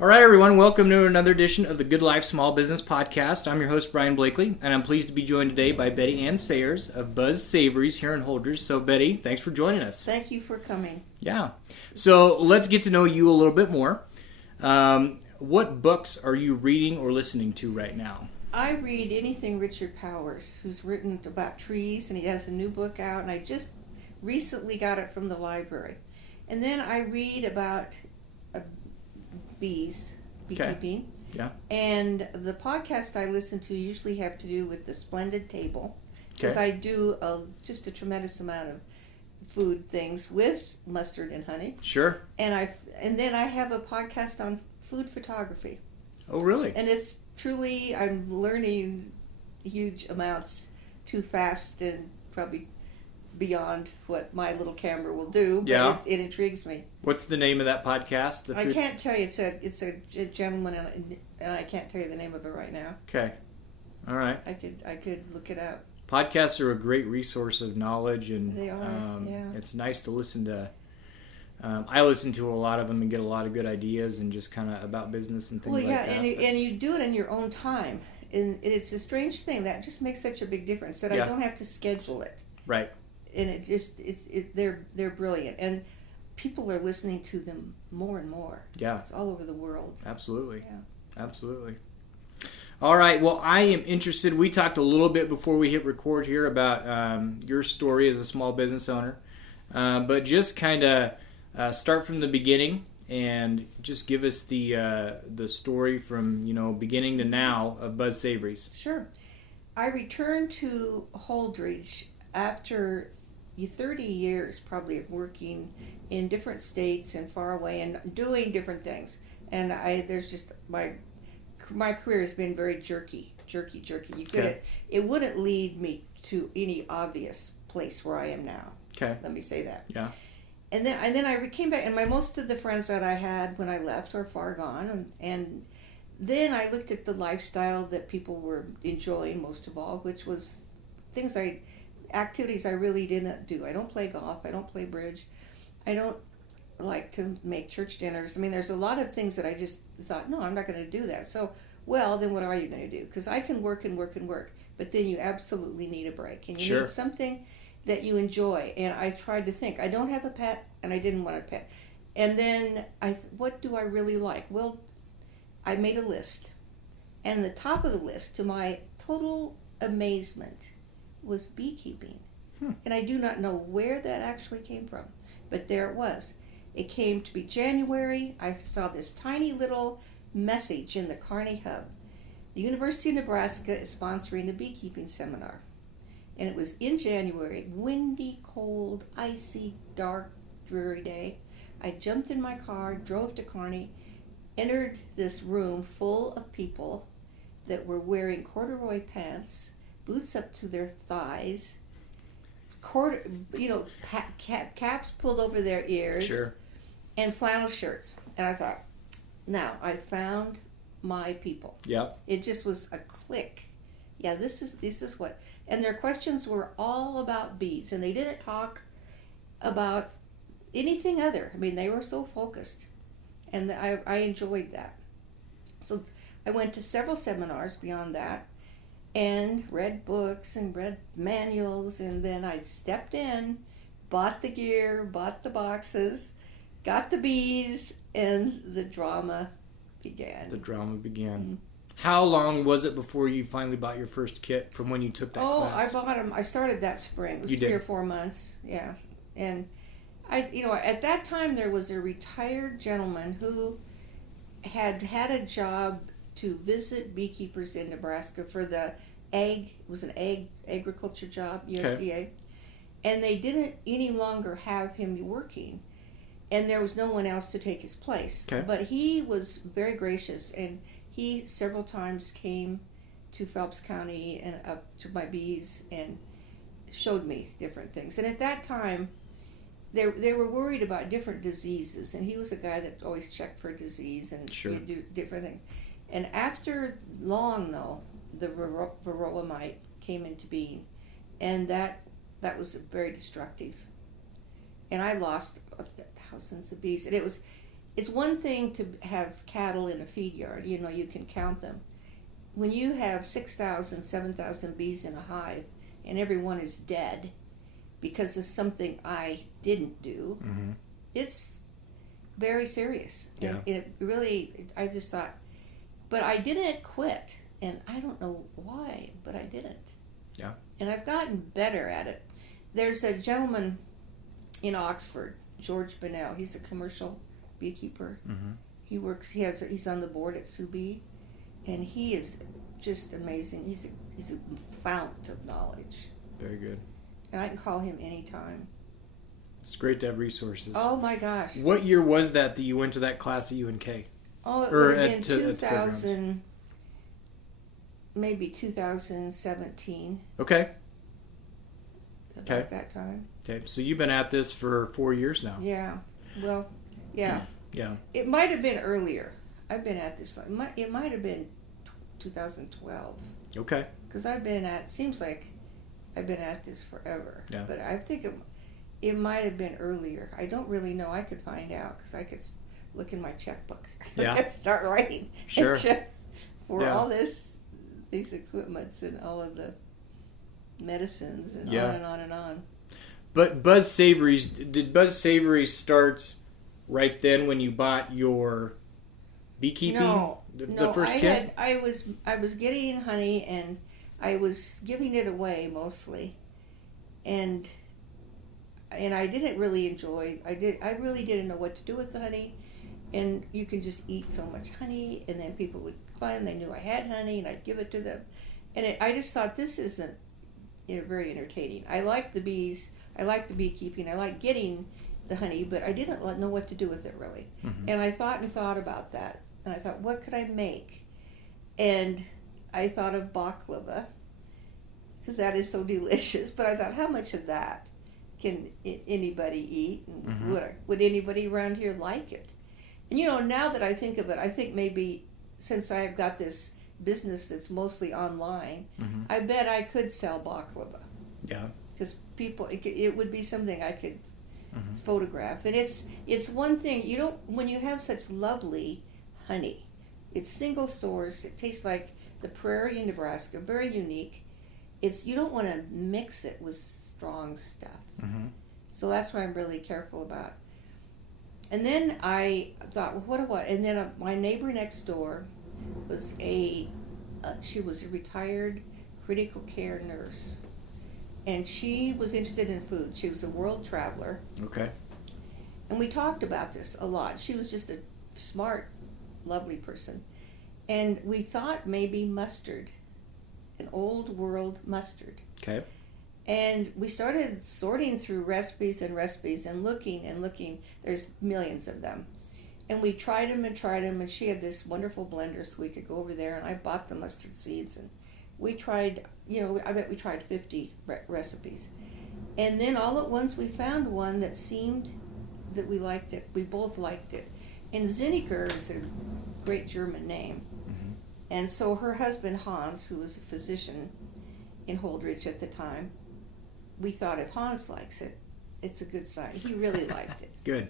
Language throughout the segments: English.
All right, everyone. Welcome to another edition of the Good Life Small Business Podcast. I'm your host, Brian Blakely, and I'm pleased to be joined today by Betty Ann Sayers of Buzz Savories here in Holdrege. So, Betty, thanks for joining us. Thank you for coming. Yeah. So, let's get to know you a little bit more. What books are you reading or listening to right now? I read anything Richard Powers, who's written about trees, and he has a new book out, and I just recently got it from the library. And then I read about beekeeping. Okay. Yeah. And the podcast I listen to usually have to do with the Splendid Table, because Okay. I do just a tremendous amount of food things with mustard and honey. Sure. And then I have a podcast on food photography. Oh, really? And it's truly, I'm learning huge amounts too fast and probably beyond what my little camera will do, but Yeah. it intrigues me. What's the name of that podcast? I can't tell you. It's a gentleman, and I can't tell you the name of it right now. Okay. All right. I could look it up. Podcasts are a great resource of knowledge, and They are, yeah. It's nice to listen to. I listen to a lot of them and get a lot of good ideas and just kind of about business and things Well, yeah, like that. and you do it in your own time, and it's a strange thing that just makes such a big difference that Yeah. I don't have to schedule it. Right. And they're brilliant, and people are listening to them more and more. Yeah. It's all over the world. Absolutely. Yeah. Absolutely. All right. Well, I am interested. We talked a little bit before we hit record here about your story as a small business owner, but just kind of start from the beginning and just give us the story from beginning to now of Buzz Savories. Sure. I returned to Holdrege after 30 years probably of working in different states and far away and doing different things. And there's just my career has been very jerky. It wouldn't lead me to any obvious place where I am now. Okay. Let me say that. Yeah. And then I came back, and most of the friends that I had when I left are far gone. And then I looked at the lifestyle that people were enjoying most of all, which was activities I really didn't do. I don't play golf. I don't play bridge. I don't like to make church dinners. I mean, there's a lot of things that I just thought, no, I'm not going to do that. So, then what are you going to do? Because I can work and work and work, but then you absolutely need a break. And you Sure. need something that you enjoy. And I tried to think, I don't have a pet, and I didn't want a pet. And then, what do I really like? Well, I made a list. And the top of the list, to my total amazement, was beekeeping. And I do not know where that actually came from, but there it was. It came to be January. I saw this tiny little message in the Kearney Hub. The University of Nebraska is sponsoring a beekeeping seminar. And it was in January, windy, cold, icy, dark, dreary day. I jumped in my car, drove to Kearney, entered this room full of people that were wearing corduroy pants, boots up to their thighs, caps pulled over their ears, Sure. and flannel shirts. And I thought, now I found my people. Yep. It just was a click. Yeah, this is what. And their questions were all about bees, and they didn't talk about anything other. I mean, they were so focused, and I enjoyed that. So I went to several seminars beyond that, and read books and read manuals, and then I stepped in, bought the gear, bought the boxes, got the bees, and the drama began. Mm-hmm. How long was it before you finally bought your first kit from when you took that class? I bought them. I started that spring. It was 3 or 4 months. Yeah. And at that time there was a retired gentleman who had a job to visit beekeepers in Nebraska for the agriculture job, USDA. Okay. And they didn't any longer have him working, and there was no one else to take his place. Okay. But he was very gracious, and he several times came to Phelps County and up to my bees and showed me different things. And at that time, they were worried about different diseases, and he was a guy that always checked for disease and Sure. he'd do different things. And after long, though, the varroa mite came into being, and that was very destructive. And I lost thousands of bees, and it's one thing to have cattle in a feed yard. You know, you can count them. When you have 6,000, 7,000 bees in a hive and everyone is dead because of something I didn't do, it's very serious. Yeah. And it really, I just thought, but I didn't quit. And I don't know why, but I didn't. Yeah. And I've gotten better at it. There's a gentleman in Oxford, George Bennell. He's a commercial beekeeper. He's on the board at Sous Bee, and he is just amazing. He's a fount of knowledge. Very good. And I can call him anytime. It's great to have resources. Oh my gosh. What year was that you went to that class at UNK? Oh, it Or would have at been the programs? 2000, maybe 2017. Okay. About Okay. that time. Okay. So you've been at this for 4 years now. Yeah. Well, yeah. Yeah. It might have been earlier. I've been at this. It might have been 2012. Okay. Because seems like I've been at this forever. Yeah. But I think it might have been earlier. I don't really know. I could find out because I could look in my checkbook. Yeah. Start writing Sure. checks for Yeah. all these equipments and all of the medicines and Yeah. on and on and on. But Buzz Savories, did Buzz Savories start right then when you bought your beekeeping? No, The first kit? I was getting honey and I was giving it away mostly, and I didn't really enjoy. I really didn't know what to do with the honey, and you can just eat so much honey, and then people would find they knew I had honey, and I'd give it to them, and I just thought this isn't very entertaining. I like the bees, I like the beekeeping, I like getting the honey, but I didn't know what to do with it really. And I thought about that, and I thought, what could I make? And I thought of baklava, because that is so delicious. But I thought, how much of that can anybody eat? And would anybody around here like it? And now that I think of it, I think maybe since I've got this business that's mostly online, I bet I could sell baklava. Yeah. Because people, it would be something I could photograph. And it's one thing, when you have such lovely honey, it's single source, it tastes like the prairie in Nebraska, very unique. You don't want to mix it with strong stuff. So that's what I'm really careful about. And then I thought, well, what? And then my neighbor next door was she was a retired critical care nurse. And she was interested in food. She was a world traveler. Okay. And we talked about this a lot. She was just a smart, lovely person. And we thought maybe mustard, an old world mustard. Okay. And we started sorting through recipes and looking. There's millions of them. And we tried them, and she had this wonderful blender so we could go over there, and I bought the mustard seeds, and we tried, I bet we tried 50 recipes. And then all at once we found one that seemed that we liked it. We both liked it. And Zinniger is a great German name. And so her husband, Hans, who was a physician in Holdrege at the time, we thought if Hans likes it, it's a good sign. He really liked it. Good.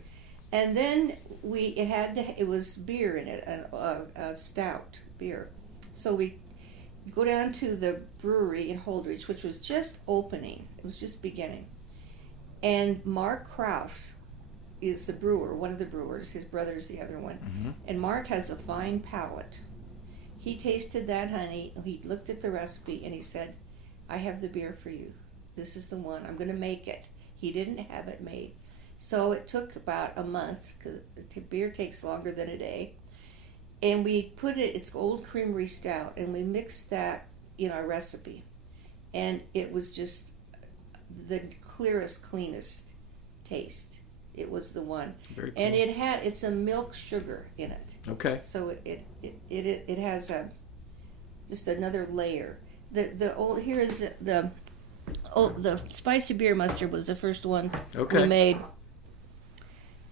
And then it was beer in it, a stout beer. So we go down to the brewery in Holdrege, which was just opening. It was just beginning. And Mark Krause is the brewer, one of the brewers. His brother's the other one. And Mark has a fine palate. He tasted that honey, he looked at the recipe, and he said, I have the beer for you. This is the one. I'm going to make it. He didn't have it made. So it took about a month, because beer takes longer than a day. And we put it's Old Creamery Stout, and we mixed that in our recipe. And it was just the clearest, cleanest taste. It was the one. Very cool. And it's a milk sugar in it. Okay. So it has just another layer. The spicy beer mustard was the first one we made.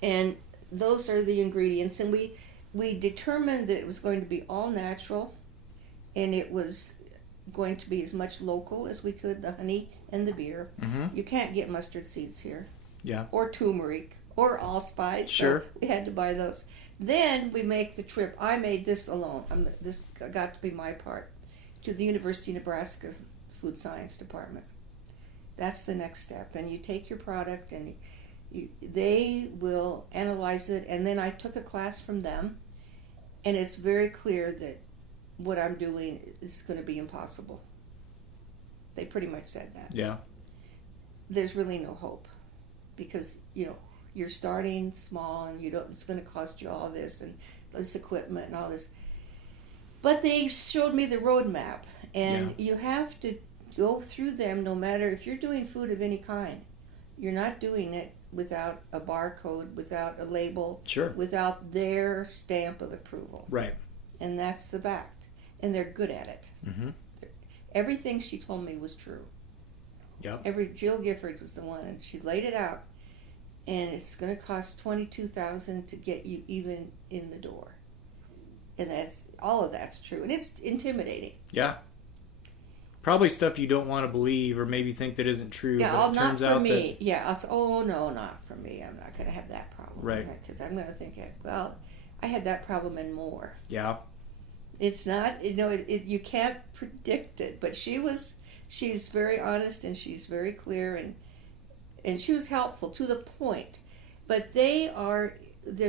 And those are the ingredients, and we determined that it was going to be all natural, and it was going to be as much local as we could, the honey and the beer. You can't get mustard seeds here. Yeah. Or turmeric or allspice. Sure. So we had to buy those. Then we make the trip. I made this alone. This got to be my part, to the University of Nebraska Food Science Department. That's the next step. And you take your product and they will analyze it. And then I took a class from them, and it's very clear that what I'm doing is going to be impossible. They pretty much said that. Yeah. There's really no hope because, you're starting small and it's going to cost you all this and this equipment and all this. But they showed me the roadmap, and you have to go through them no matter if you're doing food of any kind. You're not doing it without a barcode, without a label, Sure. without their stamp of approval. Right. And that's the fact. And they're good at it. Mm-hmm. Everything she told me was true. Yep. Jill Gifford was the one, and she laid it out. And it's going to cost $22,000 to get you even in the door, and all of that's true, and it's intimidating. Yeah. Probably stuff you don't want to believe or maybe think that isn't true. Yeah, but it turns out me. Yeah, I'll say, oh no, not for me. I'm not going to have that problem. Right. Because I'm going to think, well, I had that problem and more. Yeah. It's not, you can't predict it. But she's very honest and she's very clear and she was helpful to the point. But the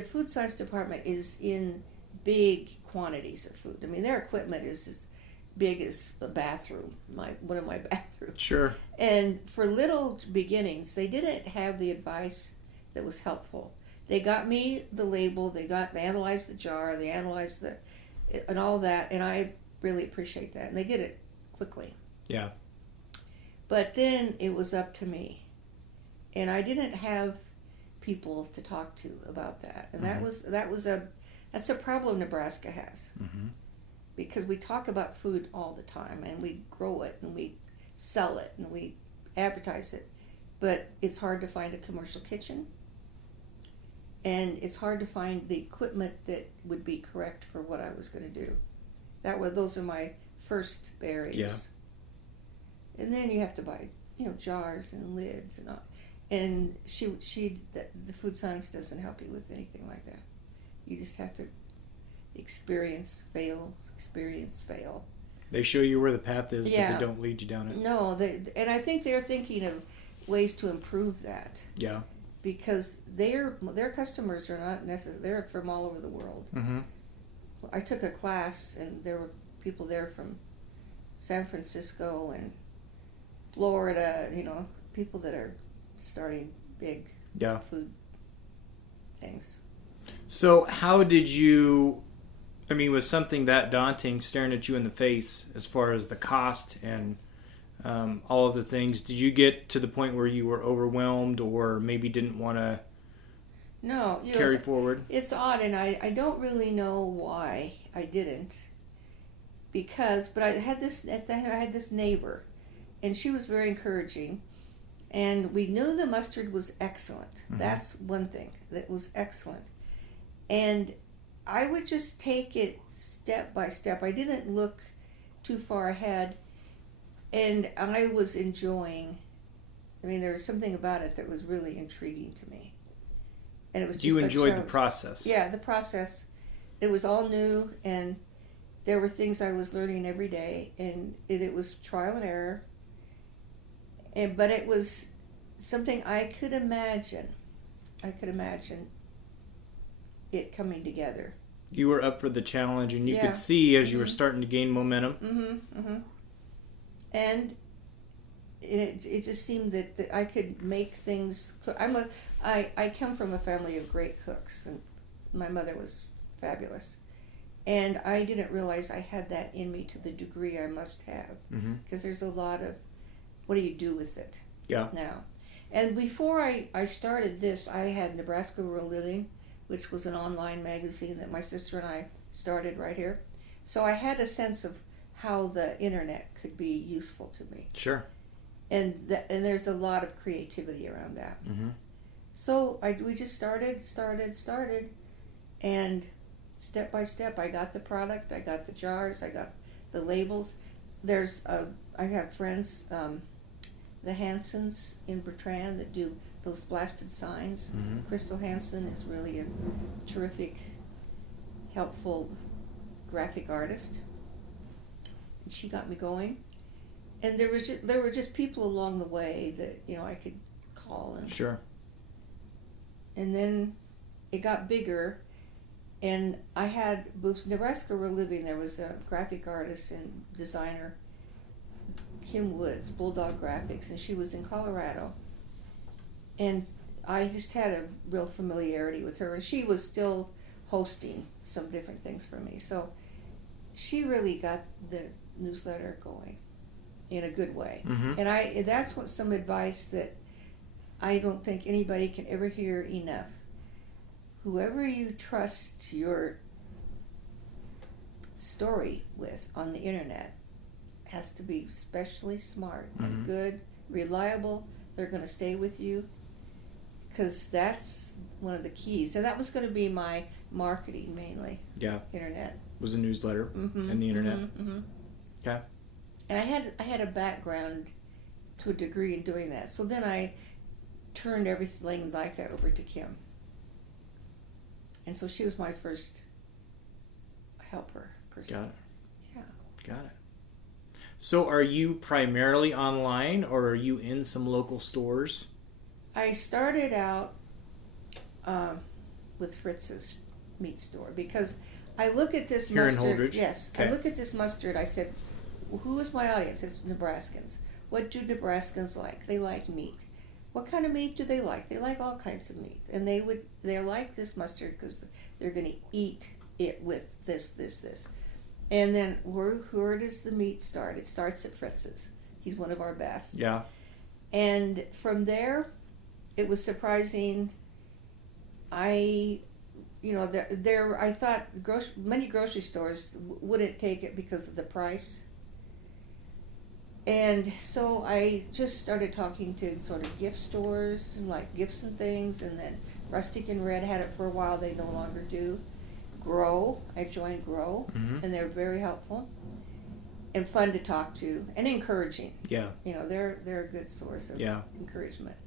food science department is in big quantities of food. I mean, their equipment is as big as a bathroom, one of my bathrooms. Sure. And for little beginnings, they didn't have the advice that was helpful. They got me the label, they analyzed the jar, they analyzed and all that, and I really appreciate that. And they did it quickly. Yeah. But then it was up to me. And I didn't have people to talk to about that. And that's a problem Nebraska has. Mm-hmm. Because we talk about food all the time, and we grow it, and we sell it, and we advertise it. But it's hard to find a commercial kitchen. And it's hard to find the equipment that would be correct for what I was going to do. Those are my first barriers. Yeah. And then you have to buy, jars and lids and all. And the food science doesn't help you with anything like that. You just have to experience, fail. They show you where the path is, Yeah. but they don't lead you down it. No, and I think they're thinking of ways to improve that. Yeah. Because their customers are not necessarily, they're from all over the world. Mm-hmm. I took a class, and there were people there from San Francisco and Florida, people that are starting big food things. So how did you, with something that daunting staring at you in the face as far as the cost and all of the things, did you get to the point where you were overwhelmed or maybe didn't want to carry forward? It's odd, and I don't really know why I didn't. But I had this neighbor, and she was very encouraging, and we knew the mustard was excellent. Mm-hmm. That's one thing that was excellent. And I would just take it step by step. I didn't look too far ahead, and I was enjoying. There was something about it that was really intriguing to me, and it was. You enjoyed the process. Yeah, the process. It was all new, and there were things I was learning every day, and it was trial and error. But it was something I could imagine. It coming together. You were up for the challenge, and you could see as you were starting to gain momentum. Mm-hmm. Mm-hmm. And it just seemed that I could make things. I come from a family of great cooks, and my mother was fabulous. And I didn't realize I had that in me to the degree I must have, because there's a lot of, what do you do with it? Yeah. Now, and before I started this, I had Nebraska Rural Living, which was an online magazine that my sister and I started right here. So I had a sense of how the internet could be useful to me. Sure. And there's a lot of creativity around that. Mm-hmm. So we just started, and step by step, I got the product, I got the jars, I got the labels. I have friends the Hansons in Bertrand that do those blasted signs. Mm-hmm. Crystal Hanson is really a terrific, helpful graphic artist. And she got me going. And there were just people along the way that, you know, I could call. And, Sure. and then it got bigger. And I had, Nebraska were living, there was a graphic artist and designer, Kim Woods, Bulldog Graphics, and she was in Colorado. And I just had a real familiarity with her, and she was still hosting some different things for me. So she really got the newsletter going in a good way. Mm-hmm. And that's what some advice that I don't think anybody can ever hear enough. Whoever you trust your story with on the internet has to be especially smart and Mm-hmm. good, reliable. They're going to stay with you, because that's one of the keys. And that was going to be my marketing mainly. Yeah. Internet. Was a newsletter Mm-hmm. and the internet. Mm-hmm. Okay. And I had a background to a degree in doing that. So then I turned everything like that over to Kim. And so she was my first helper person. Got it. Yeah. Got it. So are you primarily online, or are you in some local stores? I started out with Fritz's meat store, because I look at this Here in mustard. Holdrege? Yes. Okay. I look at this mustard. I said, who is my audience? It's Nebraskans. What do Nebraskans like? They like meat. What kind of meat do they like? They like all kinds of meat. And they like this mustard because they're going to eat it with this. And then where does the meat start? It starts at Fritz's. He's one of our best. Yeah. And from there, it was surprising. I thought many grocery stores wouldn't take it because of the price. And so I just started talking to sort of gift stores and like gifts and things, and then Rustic and Red had it for a while. They no longer do. Grow, I joined Grow, Mm-hmm. and they're very helpful and fun to talk to and encouraging. Yeah. You know, they're a good source of Yeah. encouragement.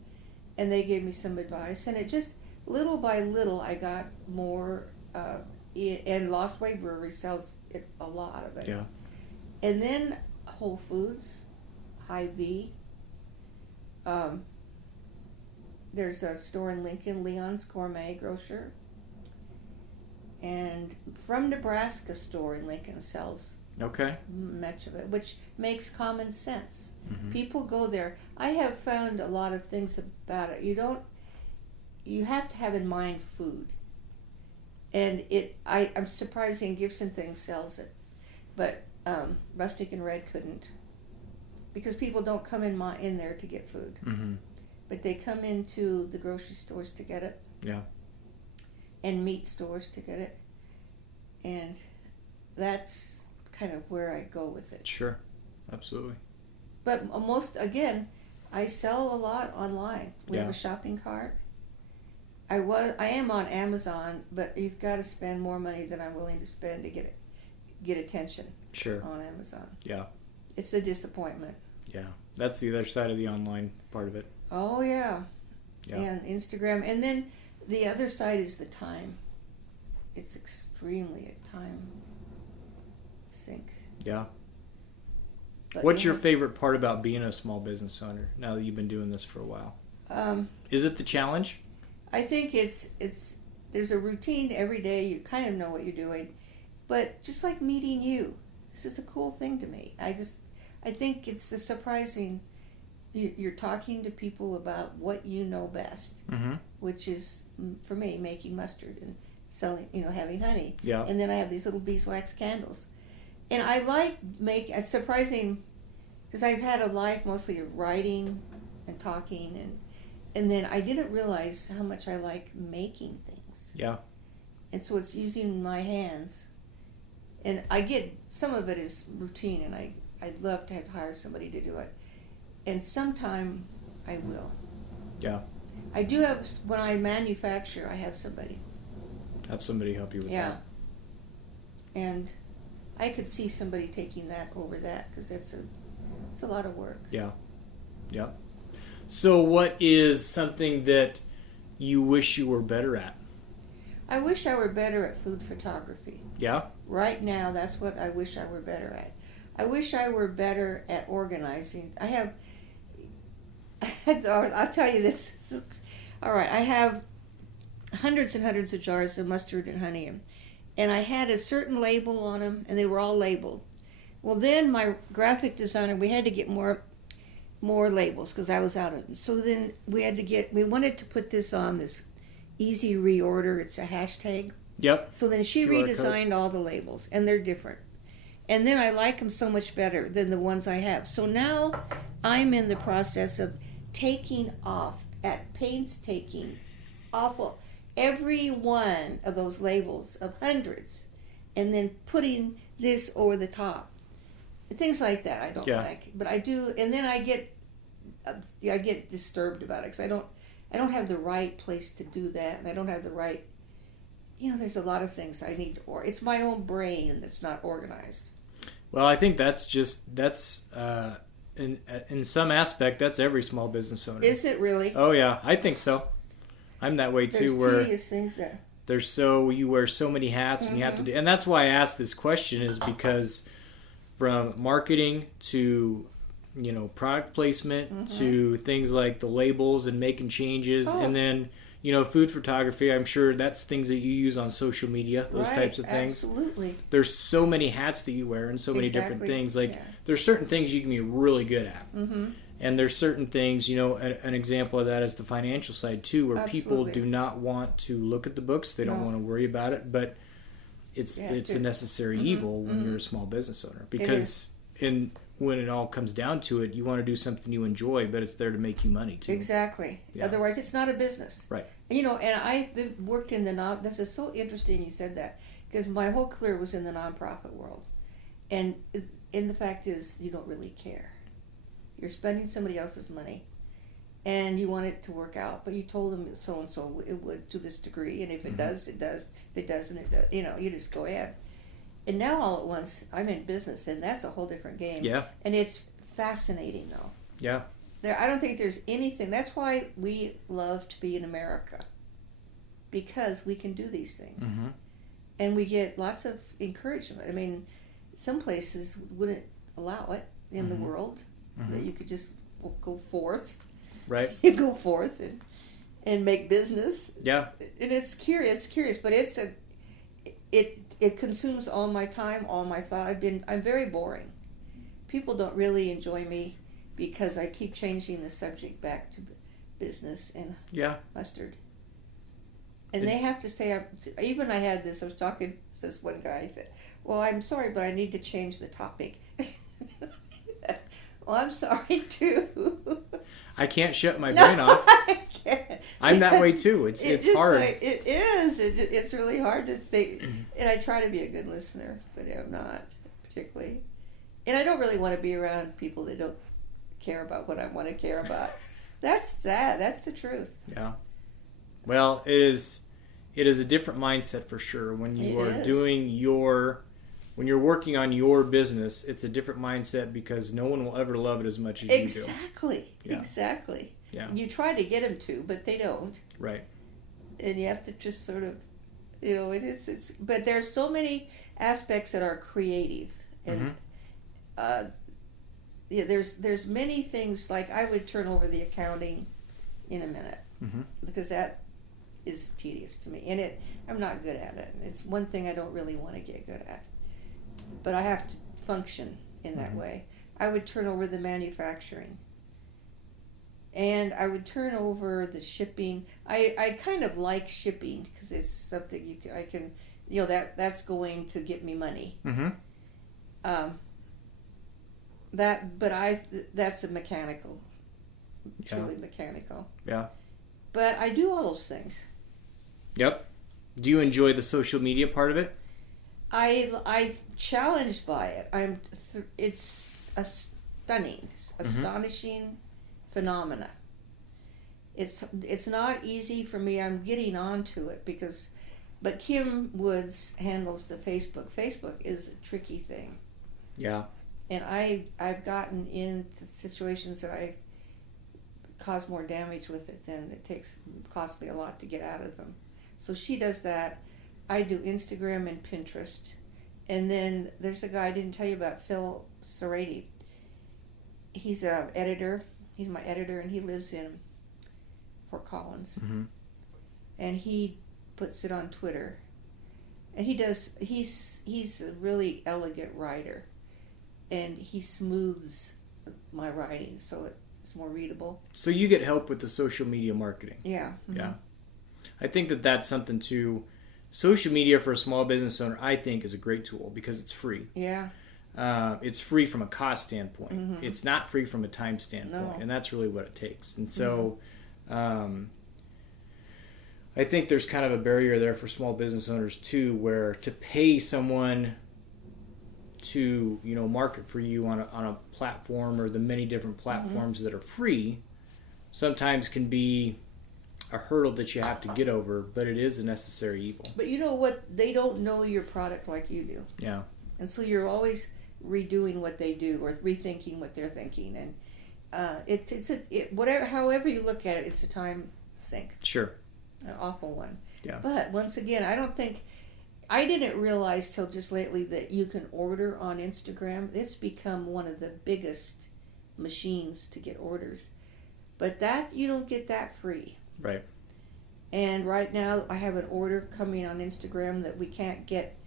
And they gave me some advice, and it just little by little I got more. And Lost Way Brewery sells a lot of it. Yeah. And then Whole Foods, Hy-Vee. There's a store in Lincoln, Leon's Gourmet Grocer. And From Nebraska store in Lincoln sells Okay. much of it, which makes common sense. Mm-hmm. People go there. I have found a lot of things about it. You have to have in mind food. And I'm surprised Gifts and Things sells it. But Rustic and Red couldn't, because people don't come in there to get food, Mm-hmm. but they come into the grocery stores to get it. Yeah. And meat stores to get it, and that's kind of where I go with it. Sure. Absolutely. But I sell a lot online. We have a shopping cart. I am on Amazon, but you've got to spend more money than I'm willing to spend to get attention. Sure. On Amazon. Yeah. It's a disappointment. Yeah. That's the other side of the online part of it. Oh, yeah. Yeah. And Instagram. And then the other side is the time. It's extremely a time sink. Yeah. But What's your favorite part about being a small business owner now that you've been doing this for a while? Is it the challenge? I think there's a routine every day. You kind of know what you're doing. But just like meeting you, this is a cool thing to me. I think it's a surprising. You're talking to people about what you know best, Mm-hmm. which is, for me, making mustard and selling, having honey. Yeah. And then I have these little beeswax candles. And I like it's surprising, because I've had a life mostly of writing and talking, and then I didn't realize how much I like making things. Yeah. And so it's using my hands. And some of it is routine, and I'd love to have to hire somebody to do it. And sometime I will. Yeah. I do have, when I manufacture, I have somebody. Have somebody help you with Yeah. that. And I could see somebody taking that over that, because it's a lot of work. Yeah. Yeah. So what is something that you wish you were better at? I wish I were better at food photography. Yeah? Right now, that's what I wish I were better at. I wish I were better at organizing. I have, I'll tell you this. All right, I have hundreds and hundreds of jars of mustard and honey, and I had a certain label on them, and they were all labeled. Well, then my graphic designer, we had to get more labels because I was out of them. So then we wanted to put this on this easy reorder. It's a hashtag. Yep. So then she QR redesigned code. all the labels, and they're different. And then I like them so much better than the ones I have. So now I'm in the process of taking off at painstaking, awful, every one of those labels of hundreds, and then putting this over the top. Things like that I don't like, but I do, and then I get disturbed about it because I don't have the right place to do that, and I don't have the right. There's a lot of things I need to it's my own brain that's not organized. Well, I think that's in some aspect that's every small business owner. Is it really? Oh yeah, I think so. I'm that way too. There's tedious things there. You wear so many hats, and you have to do, and that's why I asked this question is because from marketing to product placement to things like the labels and making changes, and then food photography, I'm sure that's things that you use on social media, those types of things. Absolutely. There's so many hats that you wear and so many different things. There's certain things you can be really good at. Mm-hmm. And there's certain things, an example of that is the financial side too, where people do not want to look at the books. They don't want to worry about it, but it's a necessary evil when you're a small business owner, because when it all comes down to it, you want to do something you enjoy, but it's there to make you money too. Exactly. Yeah. Otherwise, it's not a business. Right. And I've worked in the this is so interesting you said that, because my whole career was in the nonprofit world. And the fact is, you don't really care. You're spending somebody else's money, and you want it to work out, but you told them so-and-so it would to this degree, and if it does, it does. If it doesn't, it does. You just go ahead. And now all at once, I'm in business, and that's a whole different game. Yeah. And it's fascinating, though. Yeah. I don't think there's anything. That's why we love to be in America, because we can do these things. Mm-hmm. And we get lots of encouragement. I mean, some places wouldn't allow it in the world, that you could just go forth. Right. You go forth and make business. Yeah. And it's curious, but it consumes all my time, all my thought. I'm very boring. People don't really enjoy me because I keep changing the subject back to business and mustard. And they have to say, even I had this, I was talking to this one guy, he said, well, I'm sorry, but I need to change the topic. Well, I'm sorry too. I can't shut my brain off. I can't. I'm that way too. It's hard. It is. It's really hard to think. And I try to be a good listener, but I'm not particularly. And I don't really want to be around people that don't care about what I want to care about. That's sad. That's the truth. Yeah. Well, it is a different mindset for sure. When you when you're working on your business, it's a different mindset because no one will ever love it as much as you do. Exactly. Yeah. Exactly. Yeah. You try to get them to, but they don't. Right. And you have to just sort of, it's. But there's so many aspects that are creative, and there's many things, like I would turn over the accounting in a minute because that is tedious to me, and I'm not good at it. It's one thing I don't really want to get good at. But I have to function in that way. I would turn over the manufacturing. And I would turn over the shipping. I kind of like shipping because it's something I can that's going to get me money. That's a mechanical, truly mechanical. Yeah. But I do all those things. Yep. Do you enjoy the social media part of it? I'm challenged by it. It's a astonishing phenomena. It's not easy for me. I'm getting onto it but Kim Woods handles the Facebook. Facebook is a tricky thing. Yeah. And I've gotten into situations that cause more damage with it than costs me a lot to get out of them. So she does that. I do Instagram and Pinterest. And then there's a guy I didn't tell you about, Phil Serrati. He's an editor. He's my editor, and he lives in Fort Collins. Mm-hmm. And he puts it on Twitter. And he's a really elegant writer. And he smooths my writing so it's more readable. So you get help with the social media marketing. Yeah. Mm-hmm. Yeah. I think that's something too. Social media for a small business owner, I think, is a great tool because it's free. Yeah. It's free from a cost standpoint. Mm-hmm. It's not free from a time standpoint, and that's really what it takes. And so, I think there's kind of a barrier there for small business owners too, where to pay someone to market for you on a platform or the many different platforms that are free, sometimes can be a hurdle that you have to get over, but it is a necessary evil. But you know what? They don't know your product like you do. Yeah. And so you're always redoing what they do or rethinking what they're thinking, and however you look at it, it's a time sink. Sure. An awful one. Yeah. But once again, I didn't realize till just lately that you can order on Instagram. It's become one of the biggest machines to get orders. But that you don't get that free. Right. And right now I have an order coming on Instagram that we can't get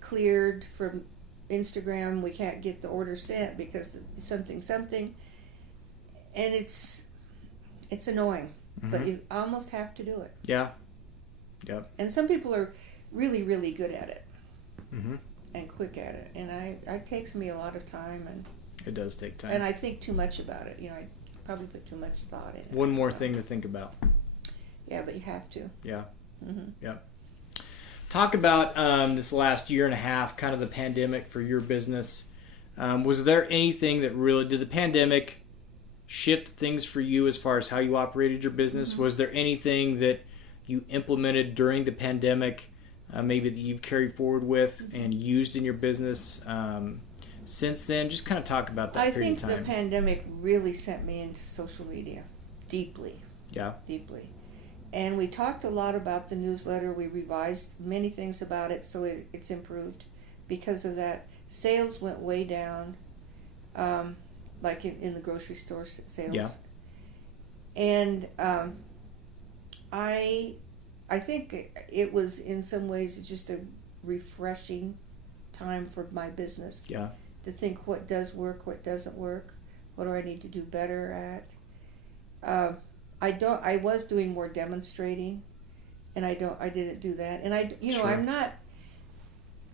cleared from Instagram. We can't get the order sent because something. And it's annoying. Mm-hmm. But you almost have to do it. Yeah. Yep. And some people are really, really good at it. Mm-hmm. And quick at it. And it takes me a lot of time. And it does take time. And I think too much about it. I probably put too much thought in it. One more thing to think about. Yeah, but you have to. Yeah. Mm-hmm. Yeah. Talk about this last year and a half, kind of the pandemic for your business. Was there anything that really, did the pandemic shift things for you as far as how you operated your business? Mm-hmm. Was there anything that you implemented during the pandemic, maybe that you've carried forward with and used in your business since then? Just kind of talk about that period of time. I think the pandemic really sent me into social media deeply. Yeah. Deeply. And we talked a lot about the newsletter. We revised many things about it, so it's improved because of that. Sales went way down, like in the grocery store sales. Yeah. And I think it was in some ways just a refreshing time for my business. Yeah. To think what does work, what doesn't work, what do I need to do better at. I was doing more demonstrating, and I didn't do that. And Sure. I'm not.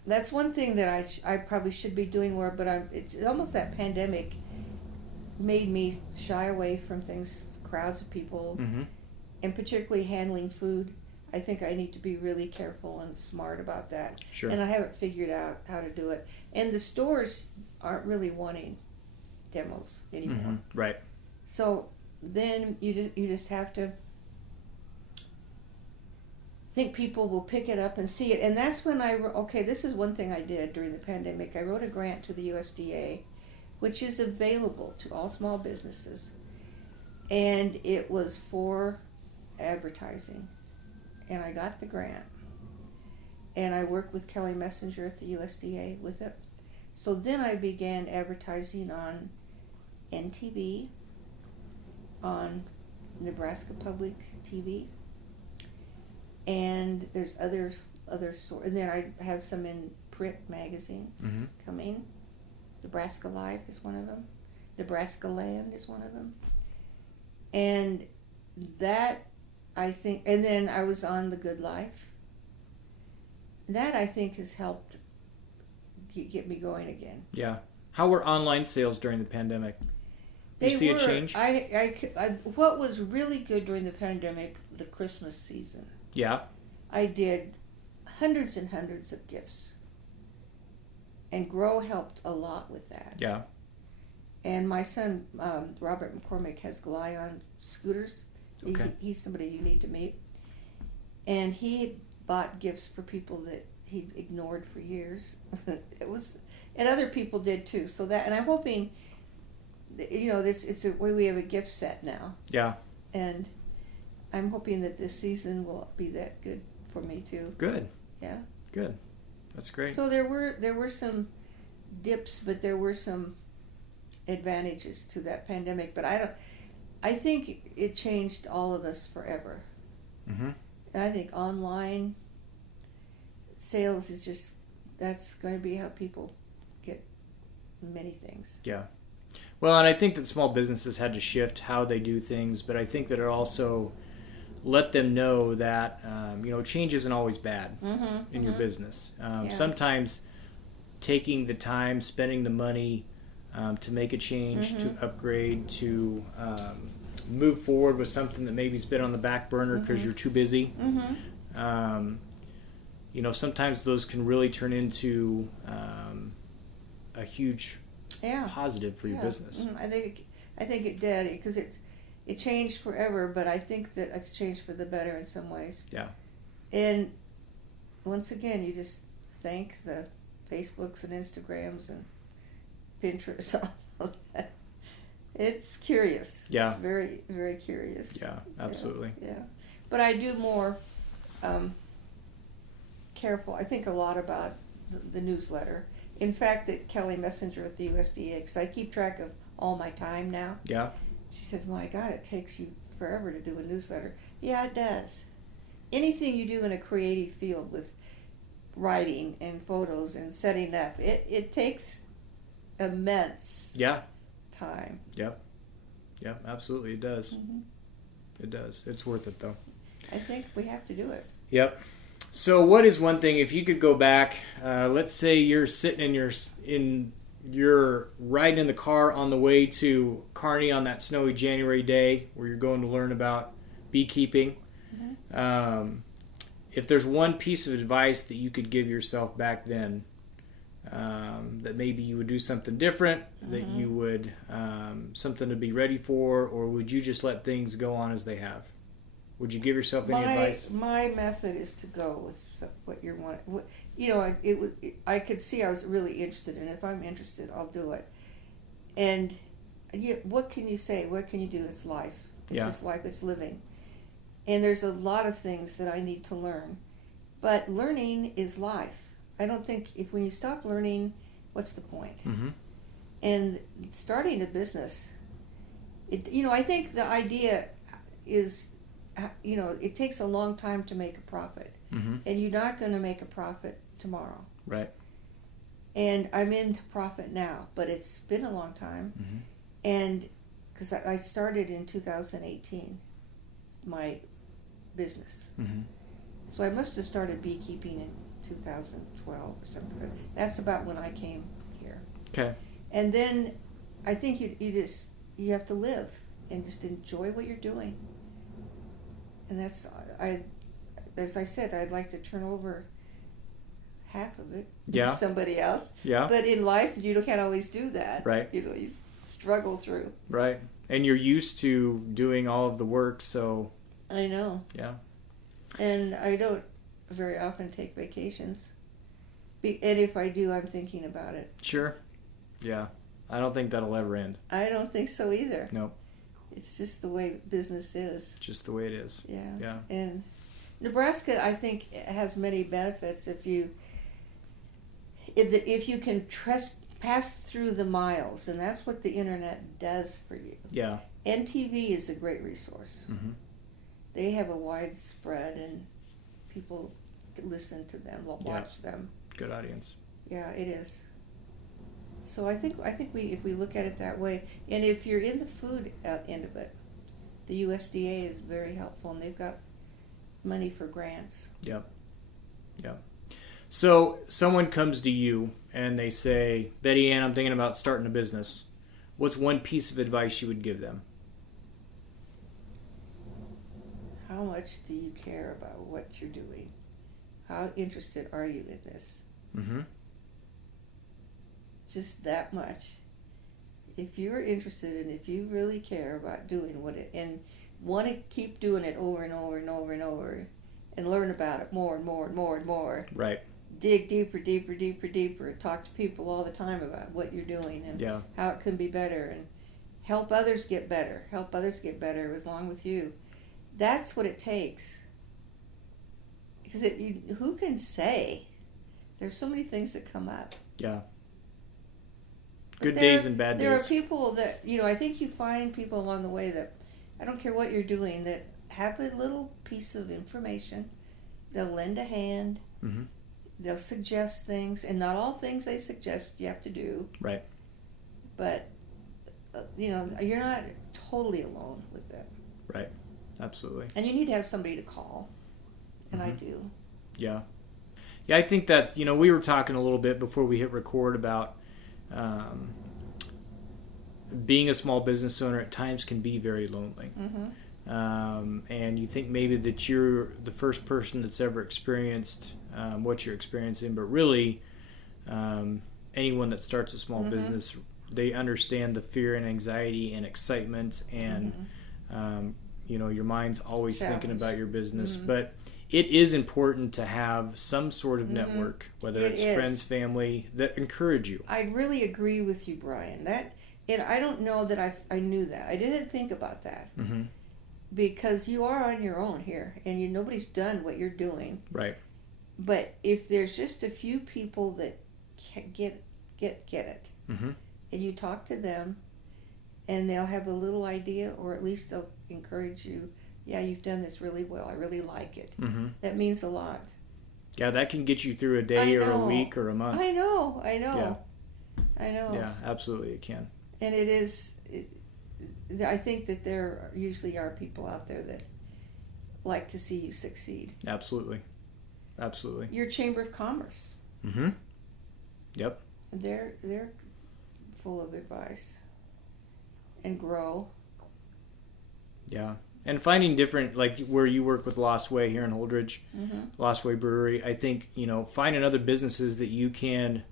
That's one thing that I probably should be doing more, but it's almost that pandemic made me shy away from things, crowds of people, Mm-hmm. and particularly handling food. I think I need to be really careful and smart about that. Sure. And I haven't figured out how to do it. And the stores aren't really wanting demos anymore. Mm-hmm. Right. So then you just have to think people will pick it up and see it. And that's when this is one thing I did during the pandemic. I wrote a grant to the USDA, which is available to all small businesses. And it was for advertising. And I got the grant. And I worked with Kelly Messenger at the USDA with it. So then I began advertising on NTV, on Nebraska Public TV, and there's other and then I have some in print magazines Mm-hmm. coming. Nebraska Life is one of them. Nebraska Land is one of them. And that, I think, and then I was on The Good Life. That, I think, has helped get me going again. Yeah. How were online sales during the pandemic? Did you see a change? What was really good during the pandemic, the Christmas season. Yeah. I did hundreds and hundreds of gifts. And Grow helped a lot with that. Yeah. And my son, Robert McCormick, has Golion scooters. Okay. He's somebody you need to meet. And he bought gifts for people that he'd ignored for years. And other people did too. So that, and I'm hoping it's a way we have a gift set now, Yeah. and I'm hoping that this season will be that good for me too. Good. Yeah. Good. That's great. So there were some dips, but there were some advantages to that pandemic. But I think it changed all of us forever. Mm-hmm. And I think online sales is that's going to be how people get many things. Yeah. Well, and I think that small businesses had to shift how they do things, but I think that it also let them know that change isn't always bad in your business. Sometimes taking the time, spending the money to make a change, to upgrade, to move forward with something that maybe's been on the back burner because you're too busy. Sometimes those can really turn into a huge positive for your business. I think it did, because it changed forever, but I think that it's changed for the better in some ways. Yeah. And once again, you just thank the Facebooks and Instagrams and Pinterest, all of that. It's curious. Yeah. It's very, very curious. Yeah, absolutely. Yeah. But I do more careful. I think a lot about the newsletter. In fact, that Kelly Messenger at the USDA, because I keep track of all my time now. Yeah. She says, my God, it takes you forever to do a newsletter. Yeah, it does. Anything you do in a creative field with writing and photos and setting up, it takes immense time. Yep, absolutely it does. It does. It's worth it, though. I think we have to do it. Yep. So what is one thing, if you could go back, let's say you're sitting you're riding in the car on the way to Kearney on that snowy January day where you're going to learn about beekeeping. If there's one piece of advice that you could give yourself back then, that maybe you would do something different, that you would, something to be ready for, or would you just let things go on as they have? Would you give yourself any advice? My method is to go with what you're wanting. I could see I was really interested, and if I'm interested, I'll do it. And what can you say? What can you do? It's life. It's just life. It's living. And there's a lot of things that I need to learn. But learning is life. I don't think when you stop learning, what's the point? And starting a business, I think the idea is, it takes a long time to make a profit. And you're not going to make a profit tomorrow. Right. And I'm into profit now, but it's been a long time. And because I started in 2018, my business. So I must have started beekeeping in 2012 or something. That's about when I came here. Okay. And then I think you have to live and just enjoy what you're doing. And as I said, I'd like to turn over half of it to somebody else. Yeah. But in life, you can't always do that. Right. You struggle through. Right. And you're used to doing all of the work, so. I know. Yeah. And I don't very often take vacations. And if I do, I'm thinking about it. Sure. Yeah. I don't think that'll ever end. I don't think so either. Nope. It's just the way business is. Just the way it is. Yeah. Yeah. And Nebraska, I think, has many benefits if you can pass through the miles, and that's what the internet does for you. Yeah. NTV is a great resource. They have a wide spread, and people listen to them, watch them. Good audience. Yeah, it is. So I think if we look at it that way, and if you're in the food end of it, the USDA is very helpful, and they've got money for grants. Yep. So someone comes to you and they say, Betty Ann, I'm thinking about starting a business. What's one piece of advice you would give them? How much do you care about what you're doing? How interested are you in this? Just that much. If you're interested and if you really care about doing and want to keep doing it over and over and over and over and learn about it more and more and more and more. Right. Dig deeper. Talk to people all the time about what you're doing and how it can be better. help others get better. Help others get better along with you. That's what it takes. Because who can say? There's so many things that come up. Yeah. But Good days and bad days. There are people that, I think you find people along the way that, I don't care what you're doing, that have a little piece of information. They'll lend a hand. Mm-hmm. They'll suggest things, and not all things they suggest you have to do. Right. But, you're not totally alone with them. Right. Absolutely. And you need to have somebody to call. And mm-hmm. I do. Yeah. Yeah, I think that's, we were talking a little bit before we hit record about being a small business owner at times can be very lonely. Mm-hmm. And you think maybe that you're the first person that's ever experienced what you're experiencing, but really anyone that starts a small mm-hmm. business, they understand the fear and anxiety and excitement and mm-hmm. Your mind's always thinking about your business. Mm-hmm. But it is important to have some sort of mm-hmm. network, whether It it's is. friends, family, that encourage you. I really agree with you, Brian. I don't know that I knew that. I didn't think about that. Mm-hmm. Because you are on your own here, and nobody's done what you're doing. Right. But if there's just a few people that get it, mm-hmm. and you talk to them, and they'll have a little idea, or at least they'll encourage you. Yeah, you've done this really well. I really like it. Mm-hmm. That means a lot. Yeah, that can get you through a day or a week or a month. I know. Yeah. I know. Yeah, absolutely, it can. And it is. I think that there usually are people out there that like to see you succeed. Absolutely. Your Chamber of Commerce. Mm-hmm. Yep. They're full of advice. And grow. Yeah. And finding different, like where you work with Lost Way here in Holdrege, mm-hmm. Lost Way Brewery, I think, finding other businesses that you can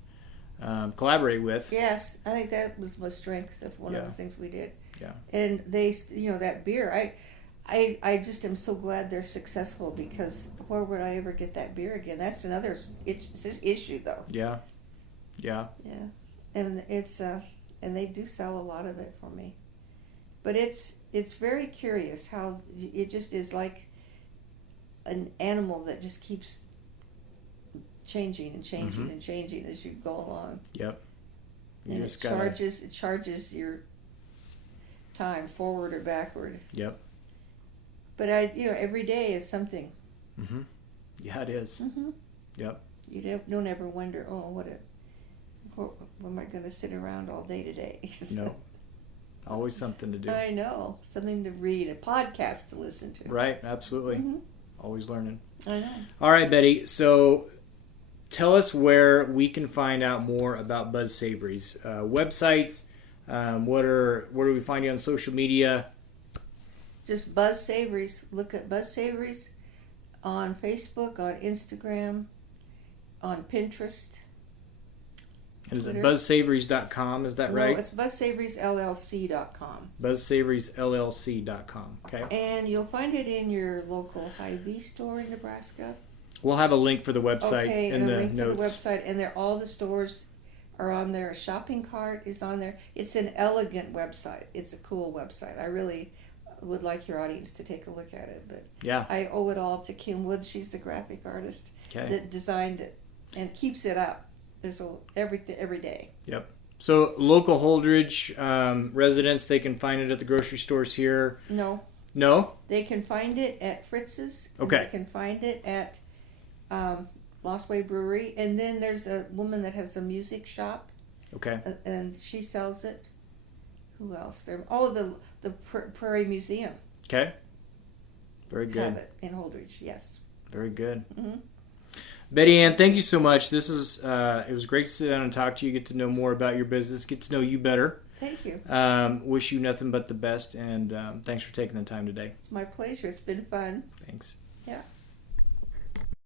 collaborate with. Yes, I think that was my strength of one of the things we did. Yeah. And they, that beer, I just am so glad they're successful, because where would I ever get that beer again? That's another issue, though. Yeah. Yeah. Yeah. And and they do sell a lot of it for me. But it's very curious how it just is like an animal that just keeps changing and changing mm-hmm. and changing as you go along. Yep. And it charges your time forward or backward. Yep. But every day is something. Mm-hmm. Yeah, it is. Mm-hmm. Yep. You don't ever wonder, what am I going to sit around all day today? No. Always something to do. I know. Something to read, a podcast to listen to. Right, absolutely. Mm-hmm. Always learning. I know. All right, Betty. So tell us where we can find out more about Buzz Savories. Websites, where do we find you on social media? Just Buzz Savories. Look at Buzz Savories on Facebook, on Instagram, on Pinterest. And is it Twitter. buzzsavories.com? Is that right? No, it's buzzsavoriesllc.com. buzzsavoriesllc.com. Okay. And you'll find it in your local Hy-Vee store in Nebraska. We'll have a link for the website in and the a link notes. for the website, and all the stores are on there. A shopping cart is on there. It's an elegant website. It's a cool website. I really would like your audience to take a look at it. But yeah, I owe it all to Kim Woods. She's the graphic artist that designed it and keeps it up. There's everything every day. Yep. So local Holdrege residents, they can find it at the grocery stores here. No. They can find it at Fritz's. Okay. They can find it at Lost Way Brewery, and then there's a woman that has a music shop. Okay. And she sells it. Who else? The Prairie Museum. Okay. Very good. Have it in Holdrege. Yes. Very good. Mm-hmm. Betty Ann, thank you so much. This was it was great to sit down and talk to you, get to know more about your business, get to know you better. Thank you. Wish you nothing but the best, and thanks for taking the time today. It's my pleasure. It's been fun. Thanks. Yeah.